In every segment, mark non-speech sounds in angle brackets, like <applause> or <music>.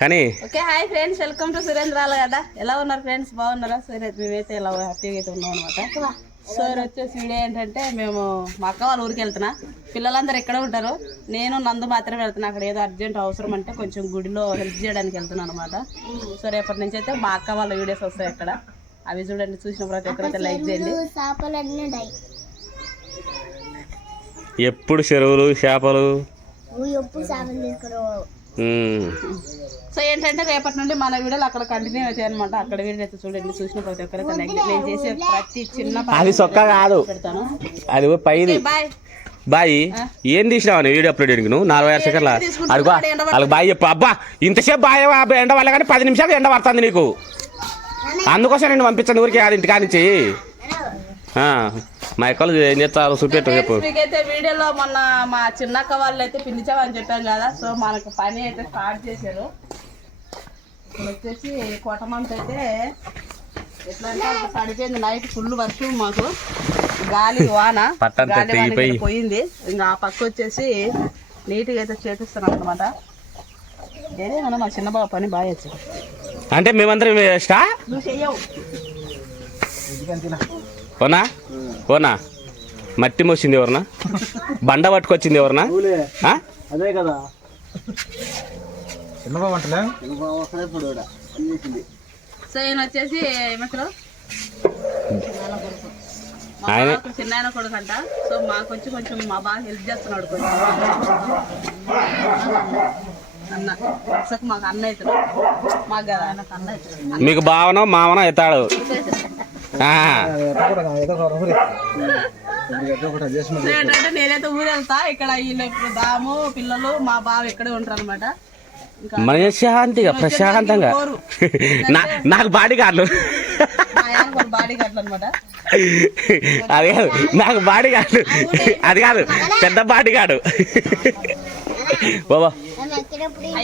కానీ okay hi friends. Welcome to సురేంద్రాల కదా ఎలా ఉన్నారు ఫ్రెండ్స్? బాగున్నారా? సరే మేమైతే ఇలా హ్యాపీగా అయితే ఉన్నాం అనమాట సో వచ్చేసి వీడియో ఏంటంటే మేము మా అక్క వాళ్ళ ఊరికి వెళ్తున్నా. పిల్లలందరూ ఎక్కడ ఉంటారు? నేను నందు మాత్రమే వెళ్తున్నా. అక్కడ ఏదో అర్జెంట్ అవసరం అంటే కొంచెం గుడిలో హెల్ప్ చేయడానికి వెళ్తున్నాను అనమాట సో రేపటి నుంచి అయితే మా అక్క వాళ్ళ వీడియోస్ వస్తాయి అక్కడ. అవి చూడండి చూసిన ప్రతి ఒక్కరైతే లైక్ చేయండి. ఎప్పుడు చెరువులు చేపలు. సో ఏంటంటే రేపటి నుండి మన వీడియోలు అక్కడ కంటిన్యూ అవుతాయి అనమాట అక్కడ వీడియో అయితే చూడండి చూసిన ప్రతి లైక్ చేయండి. నేను చేసే ప్రతి చిన్న అది సొక్క కాదు. అది పైది. Bye bye. ఏం తీసినావు నీ వీడియో అప్లోడ్ చేయడానికి నువ్వు? నలభై ఆరు సెకండ్ల? అడుగు. వాళ్ళకి బాయ్ చెప్పు. అబ్బా ఇంతసేపు బాయ్ ఎండ వల్ల కానీ పది నిమిషాలు ఎండ పడుతుంది నీకు. అందుకోసం నేను పంపించాను ఊరికి అది ఇంటికా నుంచి ఆ, మా ఎక్కలు ఏం చేస్తారు చూపెట్టు చెప్పు. మీకైతే వీడియోలో మొన్న మా చిన్నక్క వాళ్ళు అయితే పిలిచామని చెప్పాం కదా సో మనకు పని అయితే స్టార్ట్ చేశారు. ఇప్పుడు వచ్చేసి కొట్టమంత అయితే ఎట్లా అంటే పడిపోయింది నైట్ ఫుల్ వర్షం మాకు. గాలి వాన. గాలి పోయింది. ఇంకా ఆ పక్క వచ్చేసి నీట్గా అయితే చేపిస్తున్నాం అనమాట ఏదేమన్నా మా చిన్న బాబు పని బాగా వచ్చాడు అంటే మేమందరం చెయ్యవు. ఓనా? మట్టి మోసింది ఎవరన్నా? బండ పట్టుకొచ్చింది ఎవరన్నా? ఆ? అదే కదా. వచ్చేసి మా ఆయన- బావకు చిన్న ఆయన కొడుకు అంట సో మాకు వచ్చి కొంచెం మా బాగా హెల్ప్ చేస్తున్నాడు కొంచెం. అన్న. మాకు అన్న కదా మీకు భావన మావన ఎత్తాడు. ఏంటంటే నేనైతే ఊరు వెళ్తా. ఇక్కడ ఇప్పుడు దాము పిల్లలు మా బావ ఇక్కడే ఉంటారు అనమాట మనశ్శాంతిగా ప్రశాంతంగా. నాకు బాడీ గార్డులు అది కాదు నాకు బాడీ గార్డు అది కాదు పెద్ద బాడీ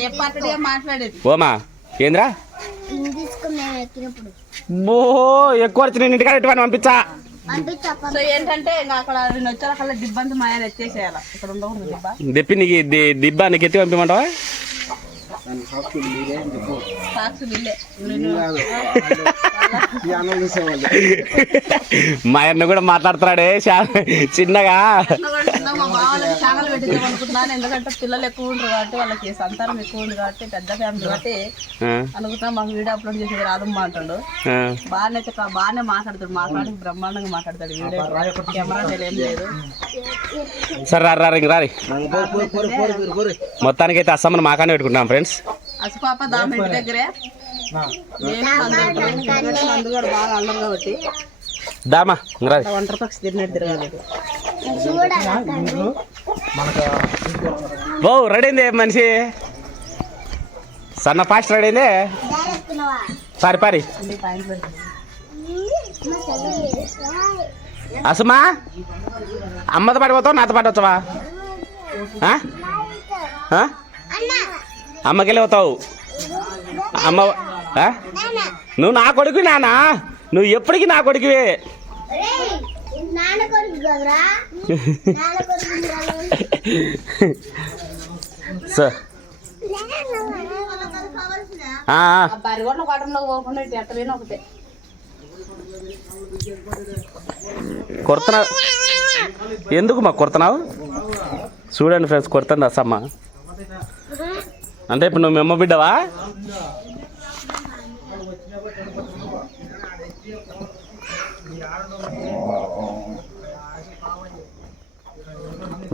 ఎప్పటిడే మాట్లాడేది. ఓమా ఏంద్రా? బో ఎక్కువ వచ్చి నేను ఇంటికాడ పంపించా? పంపించప్ప సో ఏంటంటే ఇంకా అక్కడ నేను వచ్చాక కల్లా దిబ్బంది మా ఆయన ఎత్తేసేయాలి. ఇక్కడ ఉండకూడదు దిబ్బ. దెప్పి నీకు ది- దిబ్బా నీకు ఎత్తి బిల్లే మా అన్న కూడా మాట్లాడుతున్నాడే చా- చిన్నగా మా బావాళ్ళకి ఛానల్ పెట్టిద్దాం అనుకుంటున్నాను. ఎందుకంటే పిల్లలు ఎక్కువ ఉంటారు కాబట్టి వాళ్ళకి సంతానం ఎక్కువ ఉంది కాబట్టి పెద్ద ఫ్యామిలీ కాబట్టి అనుకుంటున్నా మాకు వీడియో అప్లోడ్ చేసేది రాదమ్మా అంటాడు. బాగానే అయితే కా- బాగానే మాట్లాడతాడు. మాట్లాడి బ్రహ్మాండంగా మాట్లాడతాడు వీడియో. కెమెరా ఏం లేదు. సరే రా రా ఇంక రారి. మొత్తానికైతే అస్సామని మాకానే పెట్టుకుంటాం ఫ్రెండ్స్. అసుపాప దామ ఇంటి దగ్గరే. నేను కూడా బాగా అల్లరు కాబట్టి. దామా ఒంటరి పక్షి తిరగలేదు రెడీ అయింది మనిషి. సన్న ఫాస్ట్ రెడీ అయింది సారి పారి. అసమా అమ్మతో పడిపోతావు నాతో పడవచ్చావా ఆ? ఆ? అమ్మకెళ్ళి పోతావు. అమ్మ? నువ్వు నా కొడుకు నానా? నువ్వు ఎప్పటికీ నా కొడుకువే? కొడుతున్నావు? ఎందుకు మా కొడుతున్నావు? చూడండి ఫ్రెండ్స్ కొడుతుంది అసమ్మ అంటే ఇప్పుడు నువ్వు మెమ్మ బిడ్డవా?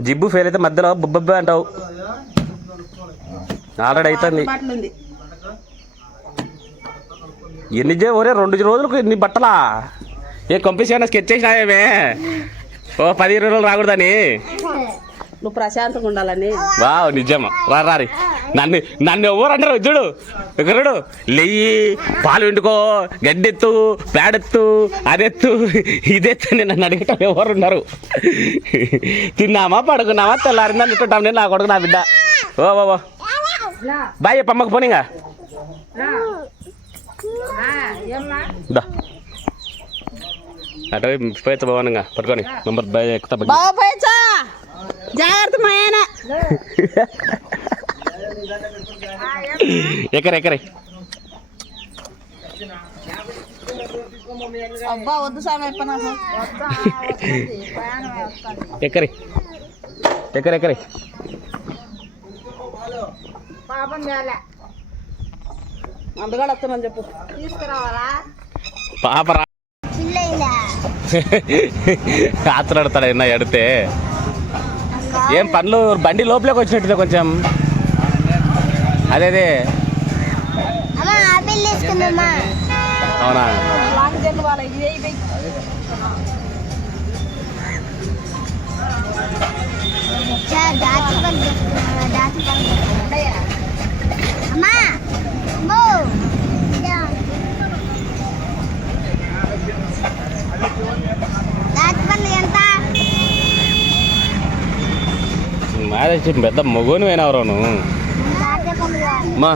జిబ్బు ఫెయిల్ అయితే మధ్యలో బుబ్బబ్బే అంటావు. ఆల్రెడీ అవుతుంది ఎన్ని చే ఒరే రెండు రోజులకు ఎన్ని బట్టలా? ఏ కంపెనీ స్కెచ్ చేసినావేమే ఓ పది ఇరవై రోజులు రాకూడదని. నువ్వు ప్రశాంతంగా ఉండాలని. వావ్ నిజమా? రా రారి నన్ను నన్ను ఎవరు అంటారు? చూడు. ఎక్కడు లెయ్యి పాలు వండుకో గడ్డెత్తు పేడెత్తు అదెత్తు ఇదెత్తు అని నన్ను అడిగటం ఎవరు ఉన్నారు? తిన్నామా పడుకున్నామా? తెల్లారిందని ఇట్టుంటాం నేను నా కొడుకు నా బిడ్డ. ఓ ఓ. బాయ్ పమ్మకు పోనీగా దా. అటు పోయచ్చు భవనంగా పట్టుకొని. నంబర్ బాయ్ ఎక్కుతా జాగ్రత్త <laughs> ఎక్కరే ఎక్కరే అబ్బా వద్దు స్వామి ఎప్ప నాకు. ఎక్కరే ఎక్కరే ఎక్కరే పాపం చేయాలి. అందుగా వస్తున్నాను చెప్పు. తీసుకురావాలా? పాప రా. ఎన్న ఎడితే. ఏం పనులు? బండి లోపలికి వచ్చినట్టుంది కొంచెం. అదే అదే. అవునా? మ్యారేజ్ పెద్ద మగోని పోయినావు నువ్వు. అమ్మా.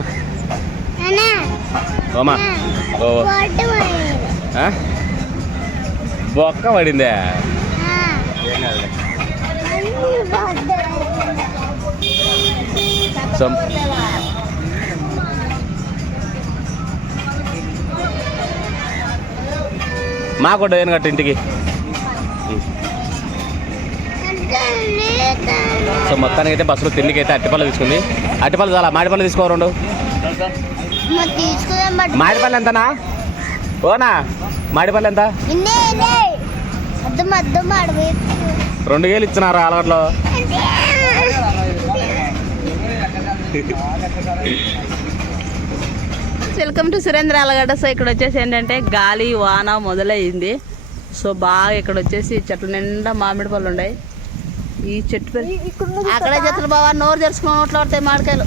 ఓమా ఓ? బొక్క పడిందే. సం- మా కట్టు ఇంటికి? సో మొత్తానికి అయితే బస్సులో తిండికి అయితే అట్టిపళ్ళు తీసుకుంది. అట్టిపళ్ళు చాలా మాడిపళ్ళు తీసుకో రెండు తీసుకుందాం బట్ మాడిపళ్ళు ఎంతనా? ఓనా మాడిపళ్ళు ఎంత? ఇన్నే ఇన్నే. అద్దం అద్దం అడవి రెండు వేలు ఇచ్చినారు అలవాట్లో? Welcome to Surendra Alagadda. So ఇక్కడ వచ్చేసి ఏంటంటే గాలి వాన మొదలైంది. సో బాగా ఇక్కడ వచ్చేసి చెట్ల నిండా మామిడి పళ్ళు ఉన్నాయి. ఈ చెట్టు పేరు అక్కడే చెట్లు బాగా నోరు తెరుచుకుని నోట్లో పడతాయి మామిడికాయలు.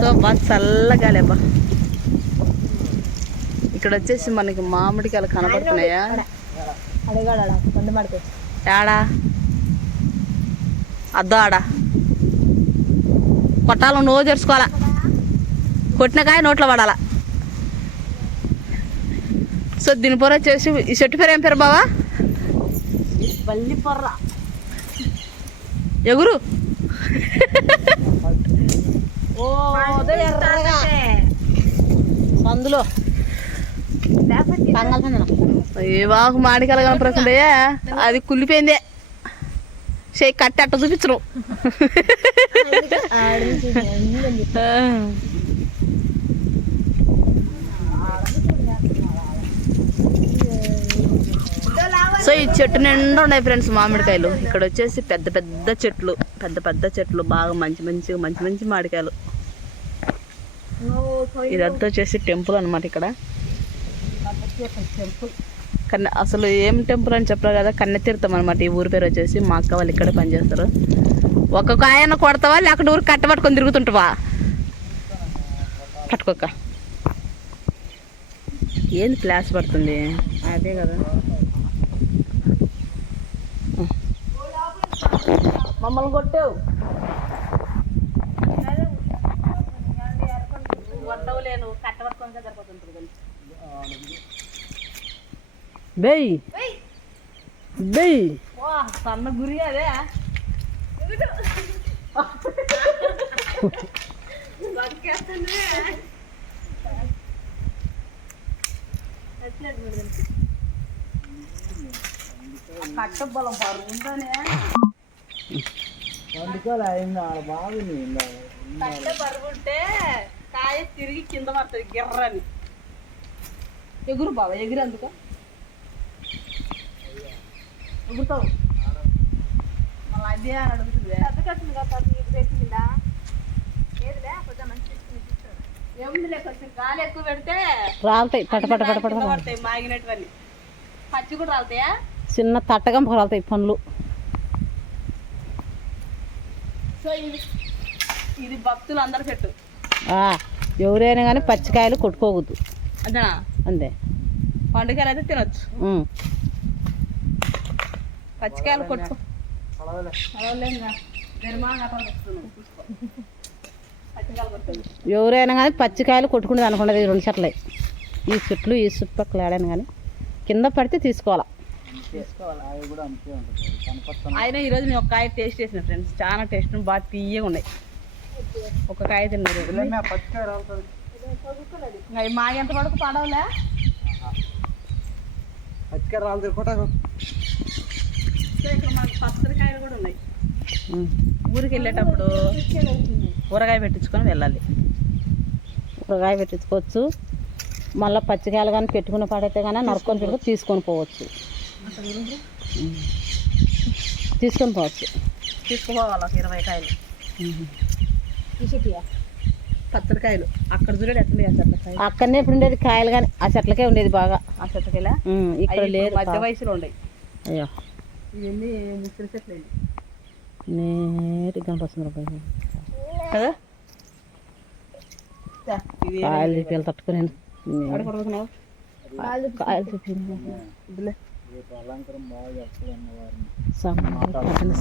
సో బాగా చల్లగా గాలి అబ్బా. ఇక్కడ వచ్చేసి మనకి మామిడికాయలు కనపడుతున్నాయా ఆడా అద్దో ఆడా? కొట్టాలి నోరు తెరుచుకోవాలా? కొట్టిన కాయ నోట్లో పడాలా? సో దీని పొర వచ్చేసి ఈ చెట్టు పేరు ఏం పేరు బావా? బల్లి పొర్ర ఎగురు అందులో ఏ బాగు మాడికాయలు కనపడకుండే అది కుళ్ళిపోయిందే. చేయి కట్టి అట్ట చూపించరు సో ఈ చెట్టు నిండా ఉన్నాయి ఫ్రెండ్స్ మామిడికాయలు. ఇక్కడ వచ్చేసి పెద్ద పెద్ద చెట్లు పెద్ద పెద్ద చెట్లు బాగా మంచి మంచి మంచి మంచి మామిడికాయలు. ఇదంతా వచ్చేసి టెంపుల్ అన్నమాట ఇక్కడ. కన్న అసలు ఏం టెంపుల్ అని చెప్పారు కదా కన్నెతీర్థం అనమాట ఈ ఊరి పేరు వచ్చేసి మా అక్క వాళ్ళు ఇక్కడే పనిచేస్తారు. ఒక్కొక్క ఆయన కొడతావా లేకపోతే ఊరికి కట్టబట్టుకొని తిరుగుతుంటావా? పట్టుకోక. ఏంది క్లాస్ పడుతుంది? అదే కదా. మమ్మల్ని కొట్టావు. కొట్టవులేను కట్టబట్టుకొని సరిపోతుంటుంది బెయ్. బెయ్. సన్న గురి అదే. కట్టబలం పరుందనే కట్ట పరుగుంటే కాయ తిరిగి కింద పడుతుంది గిర్రని. ఎగురు బాబా ఎగిరి అందుకో. ఎగురుతావు. మళ్ళీ అదే అని అడుగుతుంది. ఏముందిలే కొంచెం గాలి ఎక్కువ పెడితే రాలుతాయి పట పట పట పడతాయి పచ్చి కూడా రాలుతాయా? చిన్న తట్టగంప రాలుతాయి పండ్లు సో ఇది ఇది భక్తులు అందరు చెట్టు. ఆ, ఎవరైనా కానీ పచ్చికాయలు కొట్టుకోవద్దు. అంతేనా? అంతే. పండుగలు అయితే తినొచ్చు. పచ్చికాయలు కొట్టుకో ఎవరైనా కానీ పచ్చికాయలు అనుకున్నది ఈ రెండు చెట్లే. ఈ చెట్లు ఈ చుట్టుపక్కల ఏడైనా కానీ కింద పడితే తీసుకోవాలా. ఆయన ఈరోజు నేను ఒక కాయ టేస్ట్ చేసిన ఫ్రెండ్స్ చాలా టేస్ట్ బాగా తీయగా ఉన్నాయి. ఒక కాయ తిన్నారు మా ఎంత వరకు పడవలే? పచ్చికాయ రాలుతుంది. కూడా సో ఇక్కడ మాకు పచ్చడి కాయలు కూడా ఉన్నాయి. ఊరికి వెళ్ళేటప్పుడు ఊరగాయ పెట్టించుకొని వెళ్ళాలి. కూరగాయ పెట్టించుకోవచ్చు. మళ్ళీ పచ్చికాయలు కానీ పెట్టుకుని పడైతే కానీ నరుక్కొని పెట్టుకుని తీసుకొని పోవచ్చు. తీసుకొని పోవచ్చు తీసుకుపోవాలి ఒక ఇరవై కాయలు. పచ్చడి కాయలు. అక్కడ చూడండి ఎట్లా చెట్ల కాయలు. అక్కడనే ఇప్పుడు ఉండేది కాయలు కానీ ఆ చెట్లకే ఉండేది బాగా. ఆ చెట్లకాయలా ఇక్కడ లేదు మధ్య వయసులో ఉన్నాయి అయ్యో. ఇవన్నీ ముసిరి చెట్లు ఇవి. నేటి కనిపిస్తుంది రూపాయలు కదా? కాయలు చూపించాలి తట్టుకుని. కాయలు ఇదిలే. రేపు అలంకరం బాగా చేస్తుంది పక్కన